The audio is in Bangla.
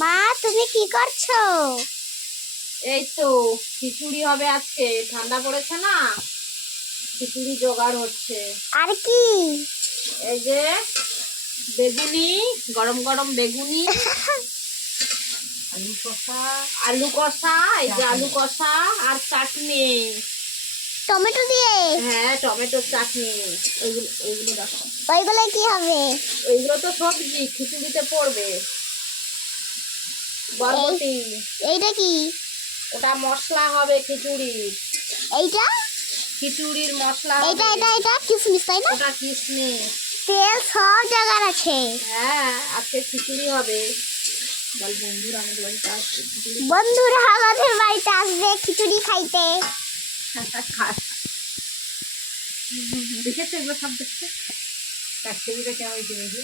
মা, তুমি কি করছো? এই তো খিচুড়ি হবে আজকে, ঠান্ডা পড়েছে না, খিচুড়ি জোগাড় হচ্ছে। আর কি? এই যে বেগুনি, গরম গরম বেগুনি, আলু কষা, এই যে আলু কষা আর চাটনি। টমেটো দিয়ে? হ্যাঁ, টমেটোর চাটনি। এইগুলো এইগুলো দেখো, ওইগুলো কি হবে? এইগুলো তো সবজি খিচুড়িতে পড়বে। বরবটি, এইটা কি? ওটা মশলা হবে খিচুড়ি। এইটা? খিচুড়ির মশলা এইটা হবে। এটা এটা কিসমিস, তাই না? ওটা কিশমিশ। তেল সব জায়গার আছে। হ্যাঁ, আজকে খিচুড়ি হবে। বল বন্ধুরা আমাদের বাড়িতে আসবে খিচুড়ি বন্ধুরা আমাদের বাড়িতে আসবে খিচুড়ি খাইতে। দেখেছো এগুলো সব দেখছে? খিচুড়িটা কেমন হয়েছে দেখি।